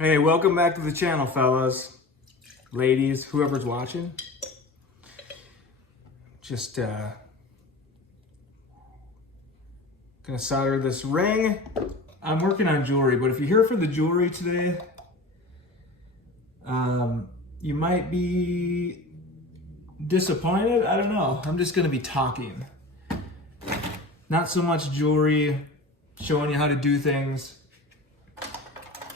Hey, welcome back to the channel, fellas, ladies, whoever's watching. Just gonna solder this ring. I'm working on jewelry, but if you're here for the jewelry today, you might be disappointed. I don't know. I'm just gonna be talking. Not so much jewelry, showing you how to do things,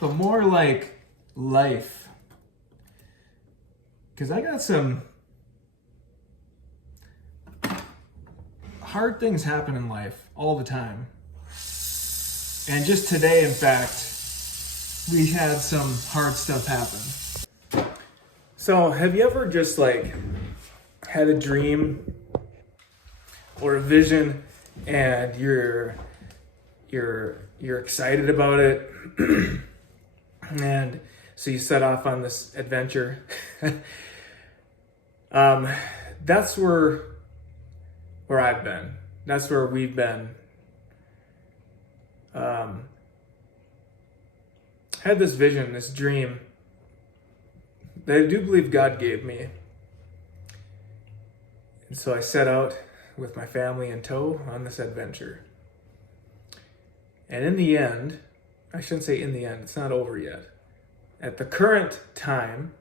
but more like life. Because I got some hard things happen in life all the time. And just today, in fact, we had some hard stuff happen. So, have you ever just had a dream or a vision and you're excited about it? And so you set off on this adventure. That's where I've been. That's where we've been. Had this vision, this dream that I do believe God gave me. And so I set out with my family in tow on this adventure. And in the end, I shouldn't say in the end, it's not over yet. At the current time,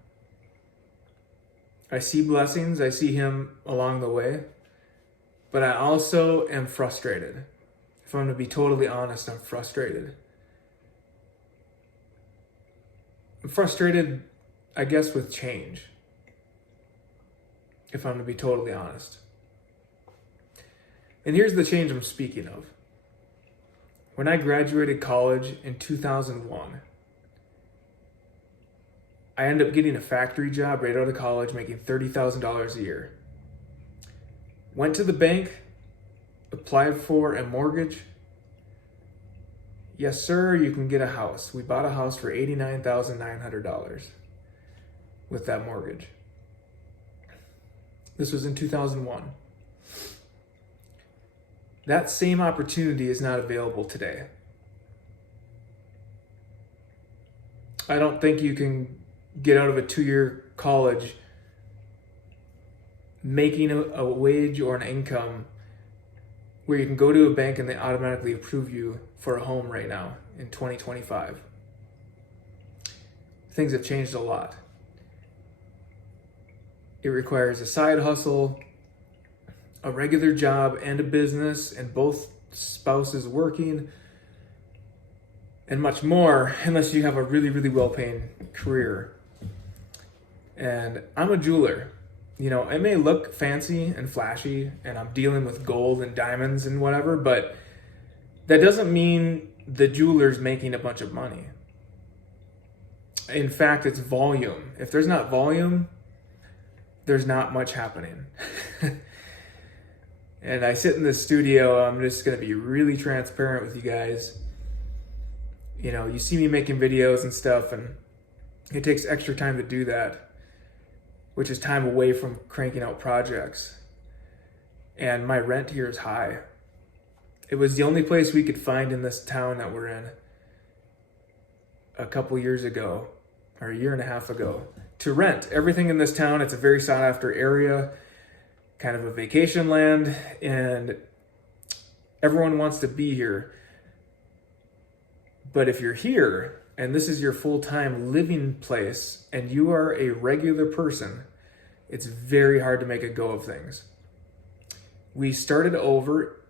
I see blessings, I see Him along the way, but I also am frustrated. If I'm going to be totally honest, I'm frustrated. I'm frustrated, I guess, with change, if I'm going to be totally honest. And here's the change I'm speaking of. When I graduated college in 2001, I ended up getting a factory job right out of college, making $30,000 a year. Went to the bank, applied for a mortgage. Yes, sir, you can get a house. We bought a house for $89,900 with that mortgage. This was in 2001. That same opportunity is not available today. I don't think you can get out of a 2-year college making a wage or an income where you can go to a bank and they automatically approve you for a home right now in 2025. Things have changed a lot. It requires a side hustle, a regular job, and a business, and both spouses working, and much more, unless you have a really, really well-paying career. And I'm a jeweler. You know, it may look fancy and flashy, and I'm dealing with gold and diamonds and whatever, but that doesn't mean the jeweler's making a bunch of money. In fact, it's volume. If there's not volume, there's not much happening. And I sit in the studio, I'm just going to be really transparent with you guys. You know, you see me making videos and stuff, and it takes extra time to do that, which is time away from cranking out projects. And my rent here is high. It was the only place we could find in this town that we're in a couple years ago, or a year and a half ago, to rent. Everything in this town, it's a very sought after area, kind of a vacation land, and everyone wants to be here. But if you're here and this is your full-time living place and you are a regular person, it's very hard to make a go of things. We started over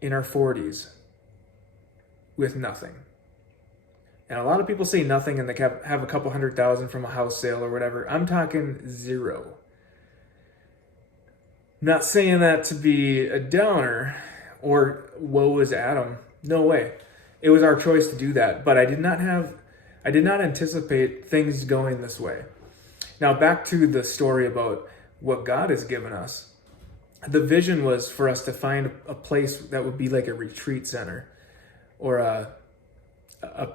in our 40s with nothing. And a lot of people say nothing and they have a couple $100,000 from a house sale or whatever. I'm talking zero. I'm not saying that to be a downer or woe is Adam. No way. It was our choice to do that, but I did not anticipate things going this way. Now back to the story about what God has given us. The vision was for us to find a place that would be like a retreat center or a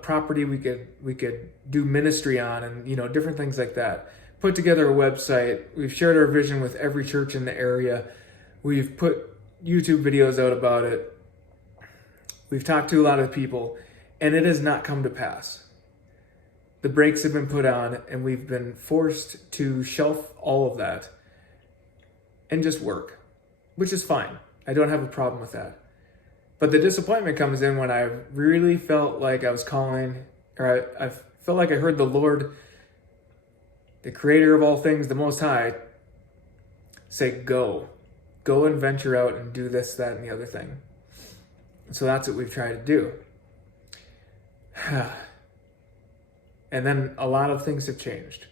property we could do ministry on, and different things like that. Put together a website. We've shared our vision with every church in the area. We've put YouTube videos out about it. We've talked to a lot of people, and it has not come to pass. the brakes have been put on and we've been forced to shelf all of that and just work, which is fine. I don't have a problem with that. But the disappointment comes in when I really felt like I was calling, or I felt like I heard the Lord, the creator of all things, the Most High, say, go and venture out and do this, that, and the other thing. So that's what we've tried to do. And then a lot of things have changed.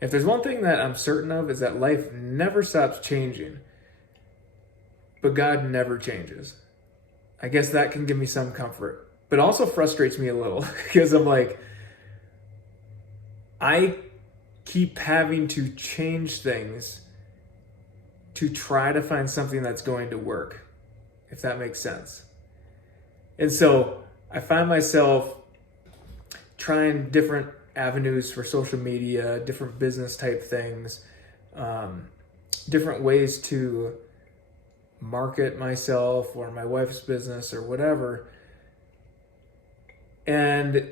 If there's one thing that I'm certain of, is that life never stops changing, but God never changes. I guess that can give me some comfort, but also frustrates me a little because I'm like, I keep having to change things to try to find something that's going to work, if that makes sense. And so I find myself trying different avenues for social media, different business type things, different ways to market myself or my wife's business or whatever. And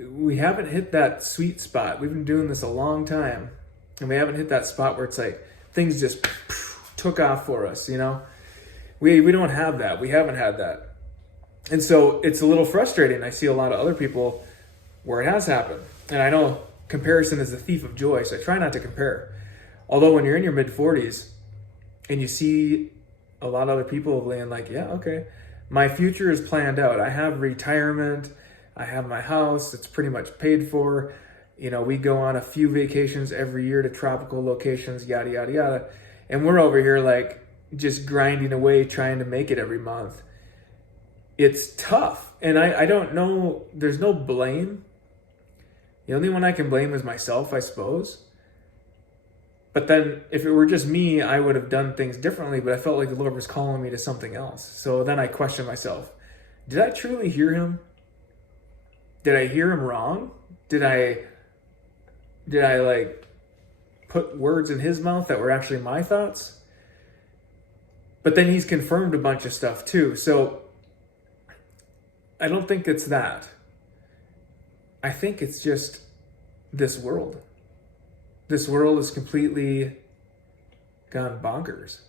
we haven't hit that sweet spot. We've been doing this a long time, and we haven't hit that spot where it's like things just took off for us, you know? We don't have that. We haven't had that. And so it's a little frustrating. I see a lot of other people where it has happened. And I know comparison is the thief of joy, so I try not to compare. Although when you're in your mid-40s and you see a lot of other people laying like, yeah, okay, my future is planned out. I have retirement. I have my house. It's pretty much paid for. You know, we go on a few vacations every year to tropical locations, yada, yada, yada. And we're over here like just grinding away, trying to make it every month. It's tough. And I don't know, there's no blame. The only one I can blame is myself, I suppose. But then if it were just me, I would have done things differently, but I felt like the Lord was calling me to something else. So then I questioned myself. Did I truly hear him? Did I hear him wrong? Did I like put words in his mouth that were actually my thoughts? But then he's confirmed a bunch of stuff too. So I don't think it's that. I think it's just this world. This world is completely gone bonkers.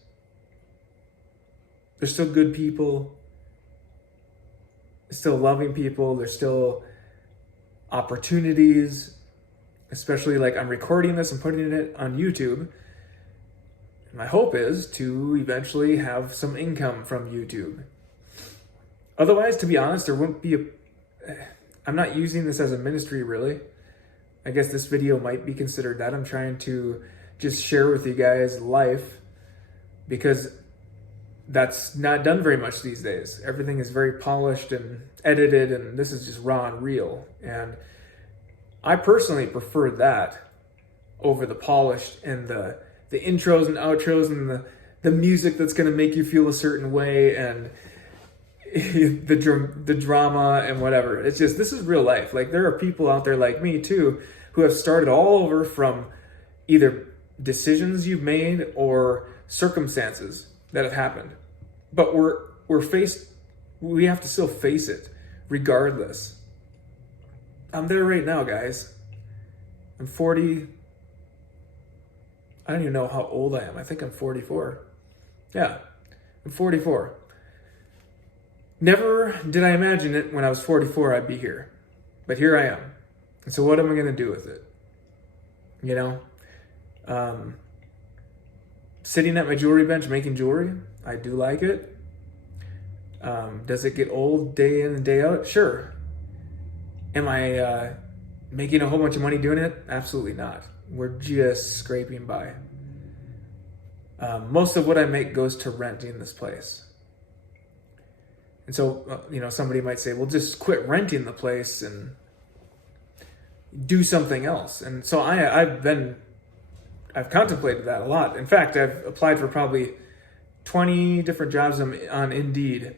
There's still good people. There's still loving people. There's still opportunities. Especially like I'm recording this and putting it on YouTube. My hope is to eventually have some income from YouTube. Otherwise, to be honest, there wouldn't be I'm not using this as a ministry, really. I guess this video might be considered that. I'm trying to just share with you guys life, because that's not done very much these days. Everything is very polished and edited, and this is just raw and real. And I personally prefer that over the polished and the intros and outros and the music that's going to make you feel a certain way and the drama and whatever. It's just, this is real life. Like, there are people out there like me too who have started all over from either decisions you've made or circumstances that have happened. But we have to still face it regardless. I'm there right now, guys. I'm 40. I don't even know how old I am. I think I'm 44. Yeah, I'm 44. Never did I imagine it when I was 44 I'd be here. But here I am. And so what am I going to do with it? You know? Sitting at my jewelry bench making jewelry. I do like it. Does it get old day in and day out? Sure. Am I making a whole bunch of money doing it? Absolutely not. We're just scraping by. Most of what I make goes to renting this place. And so, somebody might say, well, just quit renting the place and do something else. And so I've contemplated that a lot. In fact, I've applied for probably 20 different jobs on Indeed.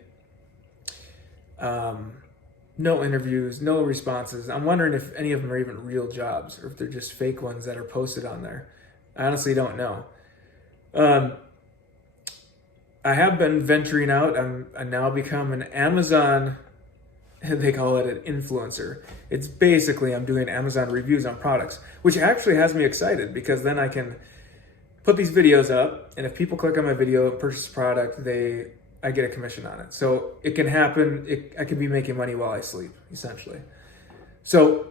No interviews, no responses. I'm wondering if any of them are even real jobs or if they're just fake ones that are posted on there. I honestly don't know. I have been venturing out. I now become an Amazon They call it an influencer. It's basically I'm doing Amazon reviews on products, which actually has me excited because then I can put these videos up, and if people click on my video, purchase a product, I get a commission on it. So it can happen. I can be making money while I sleep, essentially. So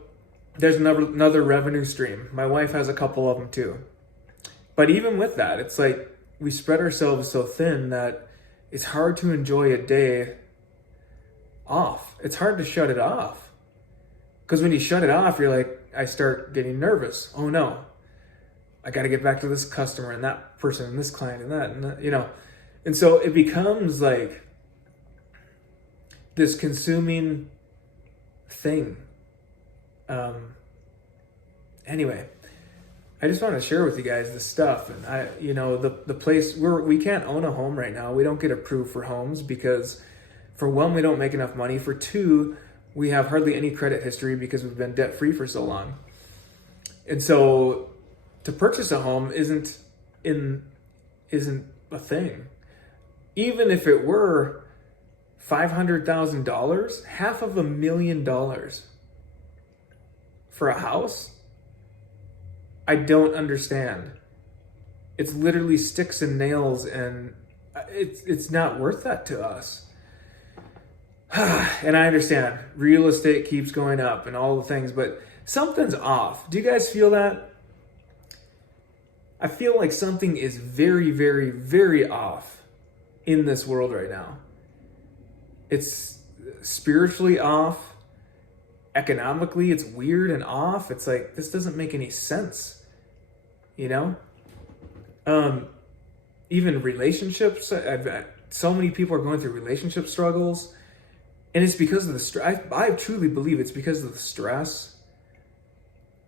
there's another revenue stream. My wife has a couple of them too. But even with that, it's like we spread ourselves so thin that it's hard to enjoy a day off. It's hard to shut it off. Because when you shut it off, you're like, I start getting nervous. Oh no, I got to get back to this customer and that person and this client and that, you know. And so it becomes like this consuming thing. Anyway, I just want to share with you guys this stuff. And the place we can't own a home right now. We don't get approved for homes because for one, we don't make enough money. For two, we have hardly any credit history because we've been debt free for so long. And so to purchase a home isn't a thing. Even if it were $500,000, $500,000 for a house, I don't understand. It's literally sticks and nails, and it's not worth that to us. And I understand real estate keeps going up and all the things, but something's off. Do you guys feel that? I feel like something is very, very, very off in this world right now. It's spiritually off. Economically, it's weird and off. It's like, this doesn't make any sense, you know? Even relationships, so many people are going through relationship struggles, and it's because of the stress. I truly believe it's because of the stress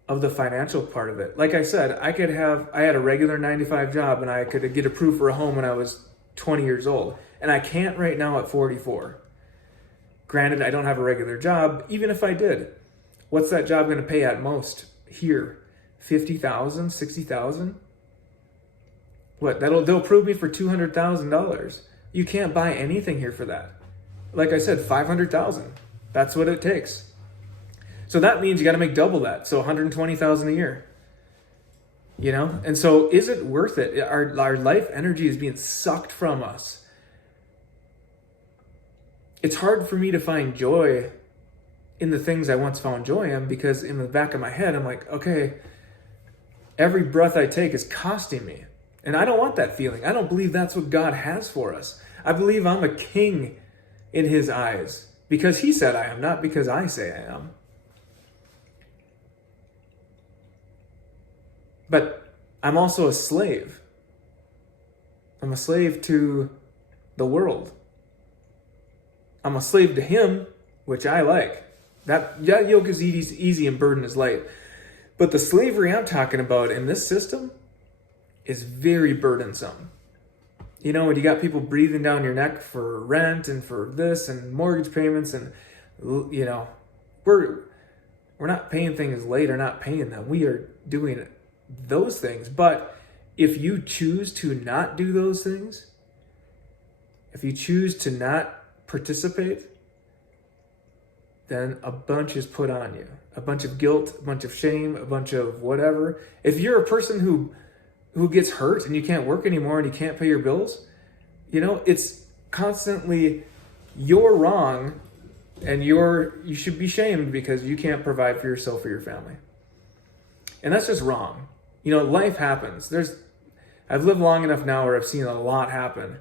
of the financial part of it. Like I said, I had a regular 9-to-5 job and I could get approved for a home when I was 20 years old, and I can't right now at 44. Granted, I don't have a regular job. Even if I did, what's that job going to pay at most here? $50,000, $60,000? What? They'll approve me for $200,000. You can't buy anything here for that. Like I said, $500,000. That's what it takes. So that means you got to make double that. So $120,000 a year. You know? And so is it worth it? Our life energy is being sucked from us. It's hard for me to find joy in the things I once found joy in, because in the back of my head, I'm like, okay, every breath I take is costing me. And I don't want that feeling. I don't believe that's what God has for us. I believe I'm a king in his eyes because he said I am, not because I say I am. But I'm also a slave. I'm a slave to the world. I'm a slave to him, which I like. That yoke is easy and burden is light. But the slavery I'm talking about in this system is very burdensome. You know, when you got people breathing down your neck for rent and for this and mortgage payments, and you know, we're not paying things late or not paying them. We are doing those things. But if you choose to not do those things, if you choose to not participate, then a bunch is put on you. A bunch of guilt, a bunch of shame, a bunch of whatever. If you're a person who gets hurt and you can't work anymore and you can't pay your bills, you know, it's constantly you're wrong and you should be shamed because you can't provide for yourself or your family. And that's just wrong. You know, life happens. I've lived long enough now where I've seen a lot happen.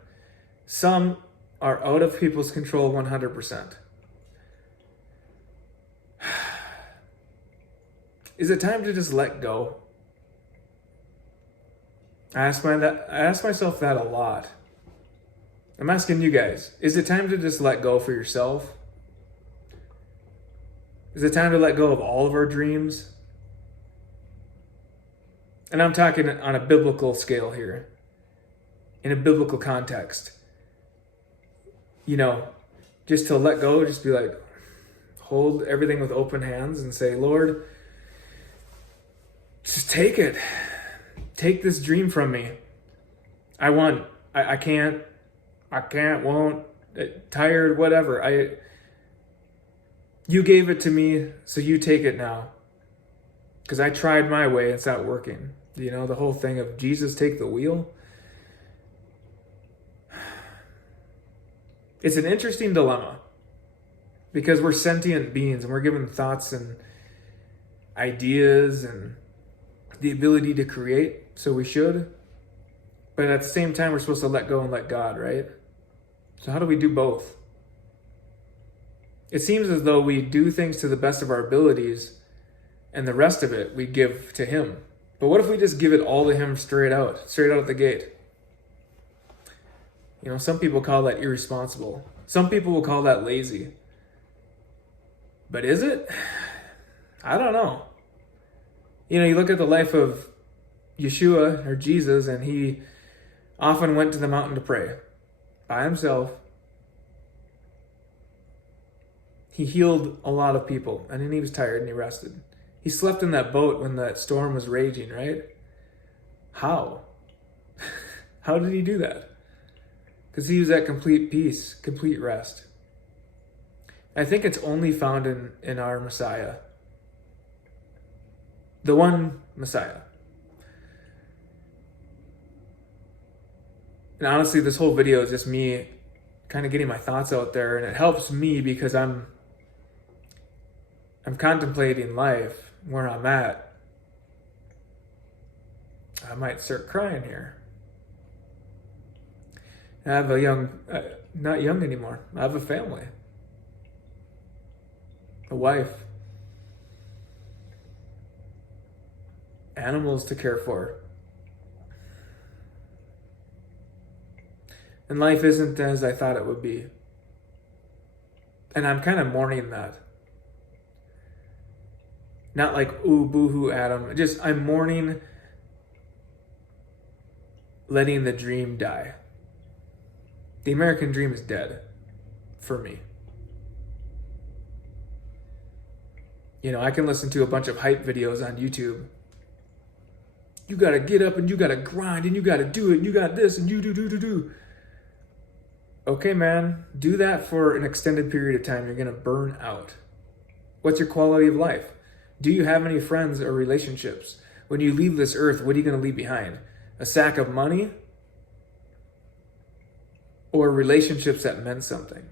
Some are out of people's control 100%. Is it time to just let go? I ask myself that a lot. I'm asking you guys, is it time to just let go for yourself? Is it time to let go of all of our dreams? And I'm talking on a biblical scale here, in a biblical context. You know, just to let go, just be like, hold everything with open hands and say, Lord, just take it. Take this dream from me. I can't, won't, tired, whatever. You gave it to me, so you take it now. Because I tried my way, it's not working. You know, the whole thing of Jesus take the wheel. It's an interesting dilemma. Because we're sentient beings and we're given thoughts and ideas and the ability to create, so we should. But at the same time, we're supposed to let go and let God, right? So how do we do both? It seems as though we do things to the best of our abilities and the rest of it we give to Him. But what if we just give it all to Him straight out of the gate? You know, some people call that irresponsible. Some people will call that lazy. But is it? I don't know. You know, you look at the life of Yeshua or Jesus, and He often went to the mountain to pray by Himself. He healed a lot of people, and then He was tired and He rested. He slept in that boat when that storm was raging, right? How? How did He do that? Because He was at complete peace, complete rest. I think it's only found in our Messiah. The one Messiah. And honestly, this whole video is just me kind of getting my thoughts out there, and it helps me because I'm contemplating life, where I'm at. I might start crying here. I have a not young anymore. I have a family. A wife. Animals to care for. And life isn't as I thought it would be. And I'm kind of mourning that. Not like, ooh, boo-hoo, Adam. Just, I'm mourning letting the dream die. The American dream is dead. For me. You know, I can listen to a bunch of hype videos on YouTube. You gotta get up and you gotta grind and you gotta do it and you got this and you do. Okay, man, do that for an extended period of time. You're gonna burn out. What's your quality of life? Do you have any friends or relationships? When you leave this earth, what are you gonna leave behind? A sack of money? Or relationships that meant something?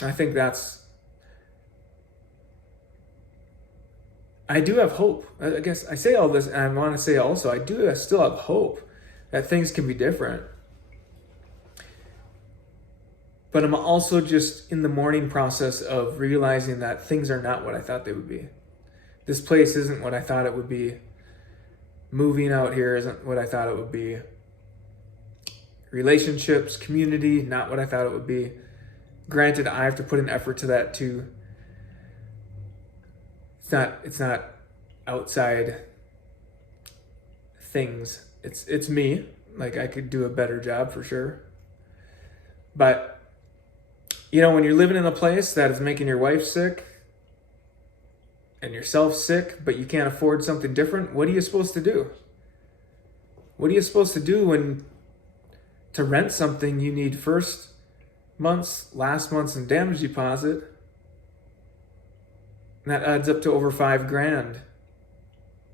I think I do have hope. I guess I say all this, and I want to say also, I still have hope that things can be different. But I'm also just in the mourning process of realizing that things are not what I thought they would be. This place isn't what I thought it would be. Moving out here isn't what I thought it would be. Relationships, community, not what I thought it would be. Granted, I have to put an effort to that too. It's not outside things. It's me. Like, I could do a better job for sure. But, you know, when you're living in a place that is making your wife sick and yourself sick, but you can't afford something different, what are you supposed to do? What are you supposed to do when to rent something you need first month's, last month's in damage deposit? And that adds up to over $5,000.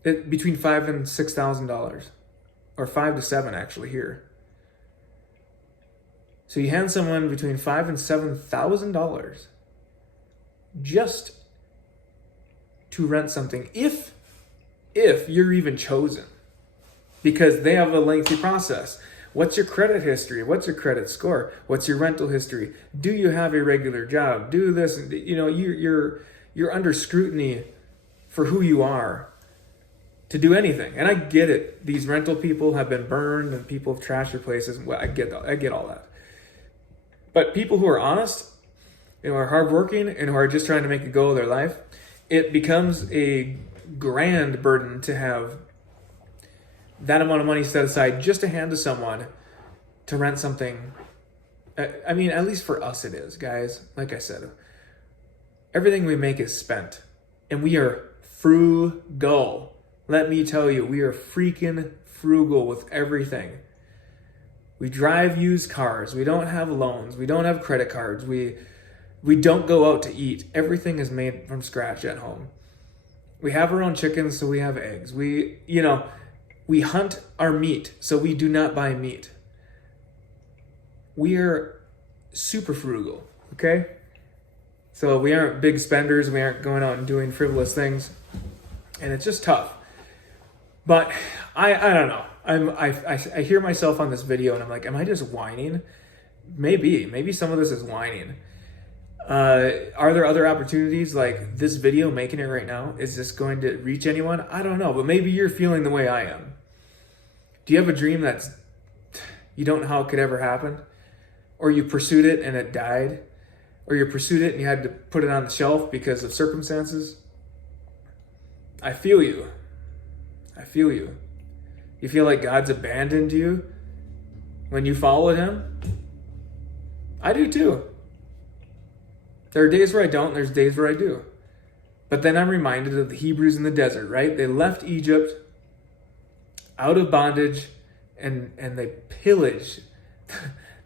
Between $5,000 and $6,000. Or $5,000 to $7,000 actually here. So you hand someone between $5,000 and $7,000 just to rent something, if you're even chosen, because they have a lengthy process. What's your credit history? What's your credit score? What's your rental history? Do you have a regular job? Do this, you know, you're under scrutiny for who you are to do anything. And I get it. These rental people have been burned and people have trashed their places. Well, I get all that. But people who are honest and who are hardworking and who are just trying to make a go of their life, it becomes a grand burden to have that amount of money set aside just to hand to someone to rent something. I mean, at least for us it is, guys. Like I said, everything we make is spent. And we are frugal. Let me tell you, we are freaking frugal with everything. We drive used cars. We don't have loans. We don't have credit cards. We don't go out to eat. Everything is made from scratch at home. We have our own chickens, so we have eggs. We hunt our meat, so we do not buy meat. We are super frugal, okay? So we aren't big spenders. We aren't going out and doing frivolous things. And it's just tough. But I don't know. I hear myself on this video and I'm like, am I just whining? Maybe some of this is whining. Are there other opportunities like this video, making it right now? Is this going to reach anyone? I don't know, but maybe you're feeling the way I am. Do you have a dream that's you don't know how it could ever happen? Or you pursued it and it died? Or you pursued it and you had to put it on the shelf because of circumstances? I feel you. I feel you. You feel like God's abandoned you when you followed him? I do too. There are days where I don't, there's days where I do. But then I'm reminded of the Hebrews in the desert, right? They left Egypt out of bondage and they pillaged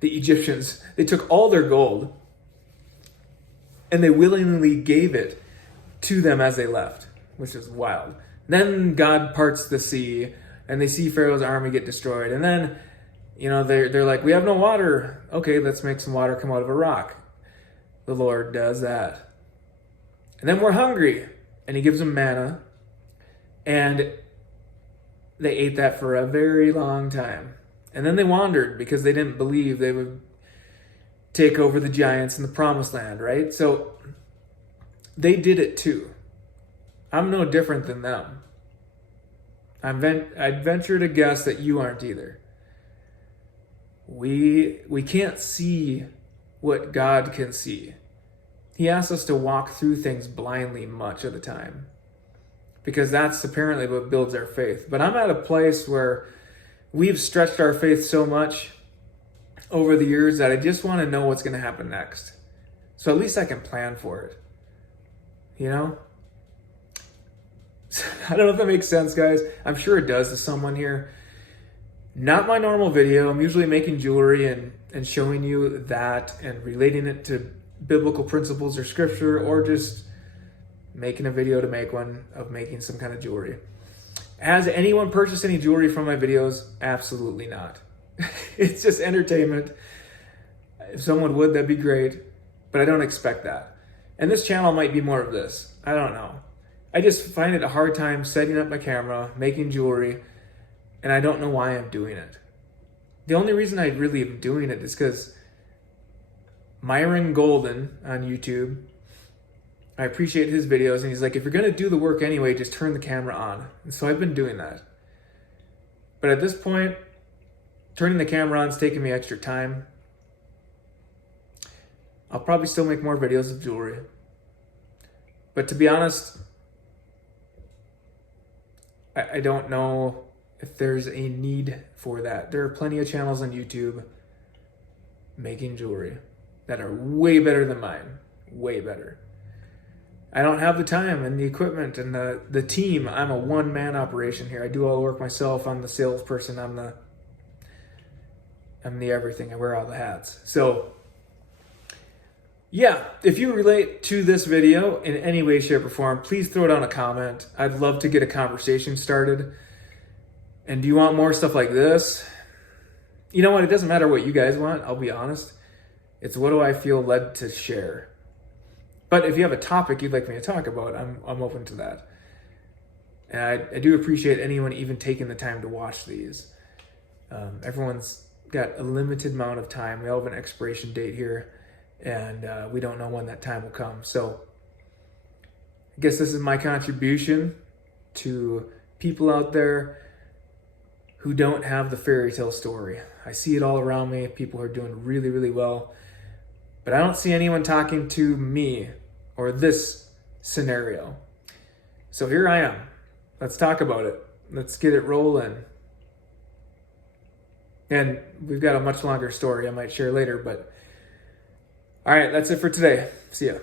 the Egyptians. They took all their gold and they willingly gave it to them as they left, which is wild. Then God parts the sea and they see Pharaoh's army get destroyed. And then, they're like, we have no water. Okay, let's make some water come out of a rock. The Lord does that. And then we're hungry. And he gives them manna. And they ate that for a very long time. And then they wandered because they didn't believe they would take over the giants in the promised land, right? So they did it too. I'm no different than them. I'd venture to guess that you aren't either. We can't see what God can see. He asks us to walk through things blindly much of the time, because that's apparently what builds our faith. But I'm at a place where we've stretched our faith so much over the years that I just want to know what's going to happen next. So at least I can plan for it. I don't know if that makes sense, guys. I'm sure it does to someone here. Not my normal video. I'm usually making jewelry and showing you that and relating it to biblical principles or scripture, or just making a video to make one of making some kind of jewelry. Has anyone purchased any jewelry from my videos? Absolutely not. It's just entertainment. If someone would, that'd be great. But I don't expect that. And this channel might be more of this. I don't know. I just find it a hard time setting up my camera, making jewelry, and I don't know why I'm doing it. The only reason I really am doing it is because Myron Golden on YouTube, I appreciate his videos, and he's like, if you're going to do the work anyway, just turn the camera on. And so I've been doing that. But at this point, turning the camera on is taking me extra time. I'll probably still make more videos of jewelry. But to be honest, I don't know if there's a need for that. There are plenty of channels on YouTube making jewelry that are way better than mine. Way better. I don't have the time and the equipment and the team. I'm a one-man operation here. I do all the work myself. I'm the salesperson. I'm the everything. I wear all the hats. So, yeah, if you relate to this video in any way, shape, or form, please throw down a comment. I'd love to get a conversation started. And do you want more stuff like this? You know what? It doesn't matter what you guys want. I'll be honest. It's what do I feel led to share. But if you have a topic you'd like me to talk about, I'm open to that. And I do appreciate anyone even taking the time to watch these. Everyone's got a limited amount of time. We all have an expiration date here, and we don't know when that time will come. So I guess this is my contribution to people out there who don't have the fairy tale story. I see it all around me. People are doing really, really well. But I don't see anyone talking to me or this scenario. So here I am. Let's talk about it. Let's get it rolling. And we've got a much longer story I might share later, but all right, that's it for today. See ya.